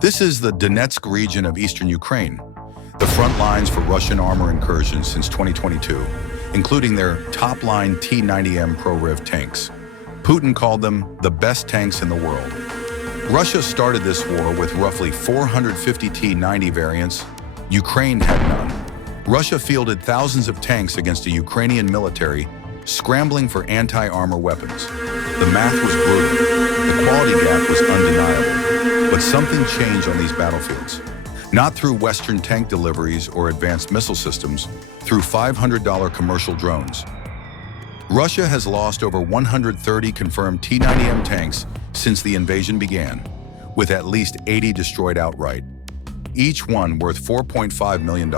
This is the Donetsk region of eastern Ukraine, the front lines for Russian armor incursions since 2022, including their top-line T-90M Proryv tanks. Putin called them the best tanks in the world. Russia started this war with roughly 450 T-90 variants. Ukraine had none. Russia fielded thousands of tanks against a Ukrainian military scrambling for anti-armor weapons. The math was brutal. The quality gap was undeniable. But something changed on these battlefields. Not through Western tank deliveries or advanced missile systems, through $500 commercial drones. Russia has lost over 130 confirmed T-90M tanks since the invasion began, with at least 80 destroyed outright, each one worth $4.5 million,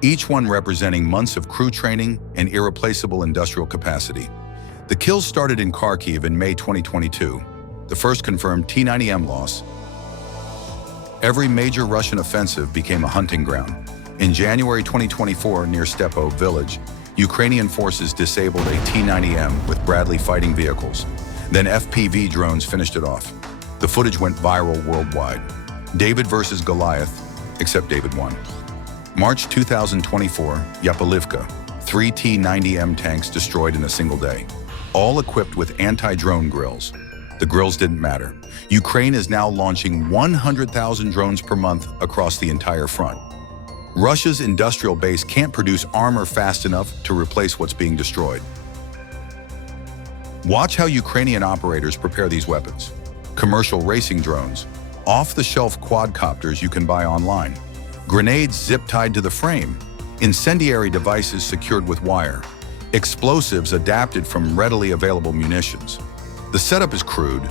each one representing months of crew training and irreplaceable industrial capacity. The kills started in Kharkiv in May 2022, the first confirmed T-90M loss. Every major Russian offensive became a hunting ground. In January 2024, near Stepove village, Ukrainian forces disabled a T-90M with Bradley fighting vehicles. Then FPV drones finished it off. The footage went viral worldwide. David versus Goliath, except David won. March 2024, Yapolivka, 3 T-90M tanks destroyed in a single day, all equipped with anti-drone grills. The grills didn't matter. Ukraine is now launching 100,000 drones per month across the entire front. Russia's industrial base can't produce armor fast enough to replace what's being destroyed. Watch how Ukrainian operators prepare these weapons. Commercial racing drones, off-the-shelf quadcopters you can buy online, grenades zip-tied to the frame, incendiary devices secured with wire, explosives adapted from readily available munitions. The setup is crude.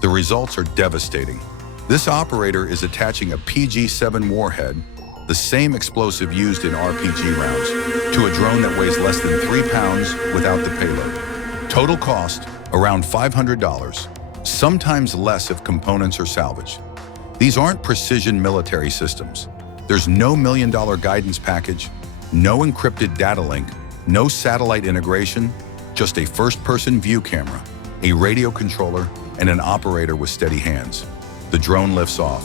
The results are devastating. This operator is attaching a PG-7 warhead, the same explosive used in RPG rounds, to a drone that weighs less than 3 pounds without the payload. Total cost, around $500, sometimes less if components are salvaged. These aren't precision military systems. There's no million-dollar guidance package, no encrypted data link, no satellite integration, just a first-person view camera, a radio controller, and an operator with steady hands. The drone lifts off.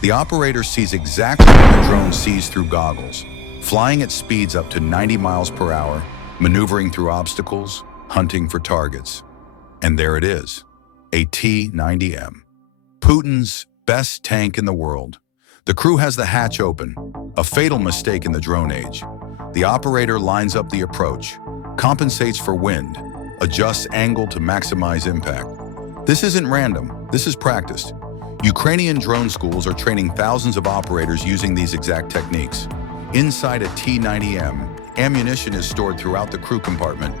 The operator sees exactly what the drone sees through goggles, flying at speeds up to 90 miles per hour, maneuvering through obstacles, hunting for targets. And there it is, a T-90M. Putin's best tank in the world. The crew has the hatch open, a fatal mistake in the drone age. The operator lines up the approach, compensates for wind, adjusts angle to maximize impact. This isn't random, this is practiced. Ukrainian drone schools are training thousands of operators using these exact techniques. Inside a T-90M, ammunition is stored throughout the crew compartment,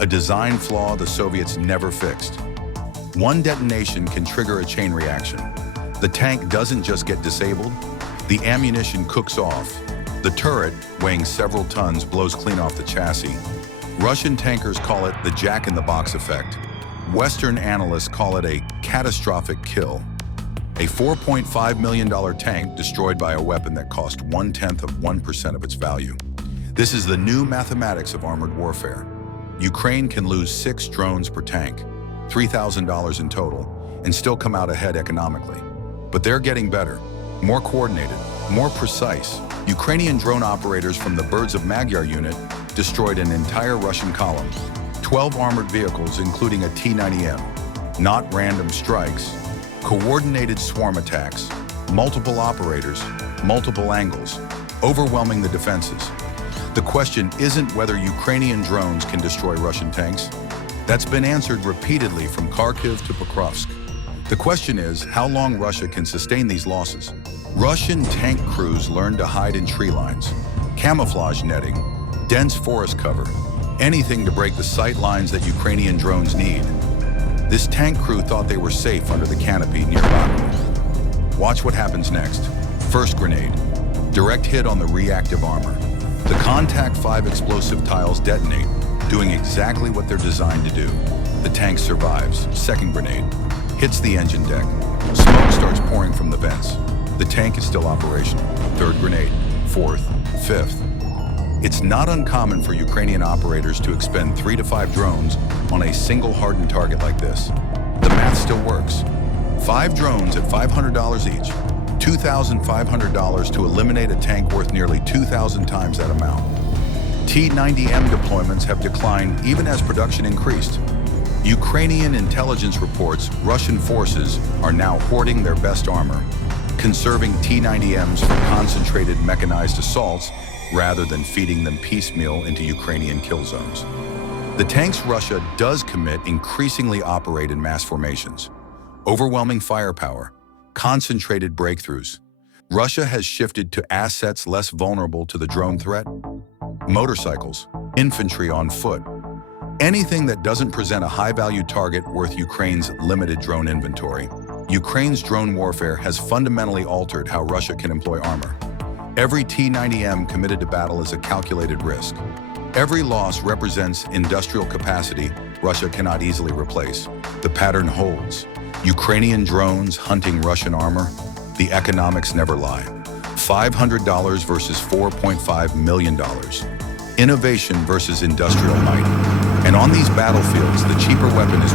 a design flaw the Soviets never fixed. One detonation can trigger a chain reaction. The tank doesn't just get disabled, the ammunition cooks off. The turret, weighing several tons, blows clean off the chassis. Russian tankers call it the jack-in-the-box effect. Western analysts call it a catastrophic kill. A $4.5 million tank destroyed by a weapon that cost 0.1% of its value. This is the new mathematics of armored warfare. Ukraine can lose 6 drones per tank, $3,000 in total, and still come out ahead economically. But they're getting better, more coordinated, more precise. Ukrainian drone operators from the Birds of Magyar unit destroyed an entire Russian column, 12 armored vehicles, including a T-90M. Not random strikes, coordinated swarm attacks, multiple operators, multiple angles, overwhelming the defenses. The question isn't whether Ukrainian drones can destroy Russian tanks. That's been answered repeatedly from Kharkiv to Pokrovsk. The question is how long Russia can sustain these losses. Russian tank crews learned to hide in tree lines, camouflage netting, dense forest cover, anything to break the sight lines that Ukrainian drones need. This tank crew thought they were safe under the canopy near Bakhmut. Watch what happens next. First grenade, direct hit on the reactive armor. The Contact 5 explosive tiles detonate, doing exactly what they're designed to do. The tank survives. Second grenade, hits the engine deck. Smoke starts pouring from the vents. The tank is still operational. Third grenade, fourth, fifth. It's not uncommon for Ukrainian operators to expend 3 to 5 drones on a single hardened target like this. The math still works. 5 drones at $500 each, $2,500 to eliminate a tank worth nearly 2,000 times that amount. T-90M deployments have declined even as production increased. Ukrainian intelligence reports Russian forces are now hoarding their best armor, conserving T-90Ms for concentrated mechanized assaults rather than feeding them piecemeal into Ukrainian kill zones. The tanks Russia does commit increasingly operate in mass formations. Overwhelming firepower, concentrated breakthroughs. Russia has shifted to assets less vulnerable to the drone threat. Motorcycles, infantry on foot. Anything that doesn't present a high-value target worth Ukraine's limited drone inventory. Ukraine's drone warfare has fundamentally altered how Russia can employ armor. Every T-90M committed to battle is a calculated risk. Every loss represents industrial capacity Russia cannot easily replace. The pattern holds. Ukrainian drones hunting Russian armor, the economics never lie. $500 versus $4.5 million. Innovation versus industrial might. And on these battlefields, the cheaper weapon is